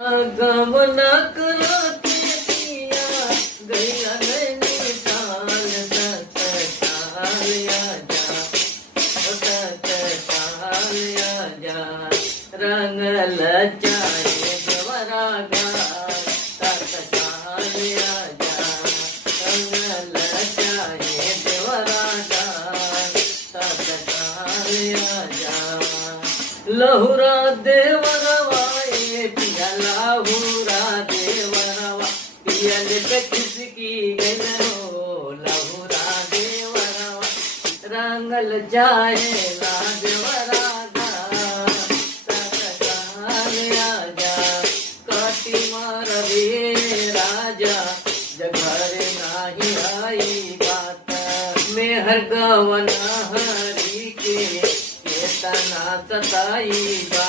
गमन करो पिया गैया नैनीताल तत्काल आजा तत्काल आजा रंग लचाए जवरागा तत्काल आजा रंग लचाए जवरागा तत्काल आजा लहुरा देवरवाए पिया लाहुरा देवरवा पियल पे किसकी गल हो लहुरा देवरवा रंगल जाए लाजवरागा तत्काल आजा काटी मार रे राजा जघर नाही आई बात मेहर गवना हरी के तना सताई बा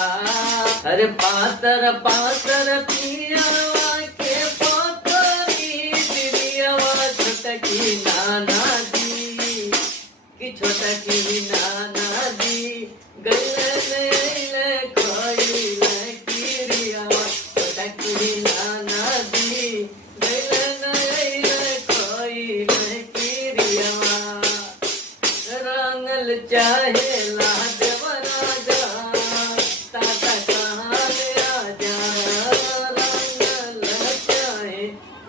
अरे पातर पातर पियावा के पातरी पियावा छोटकी नाना दी कि छोटकी नाना दी गले खोइल किरियावा छोटकी नाना दी गले खोइल किरियावा रंगल चाहे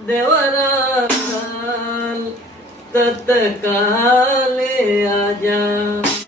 देवरा तत्काल आजा।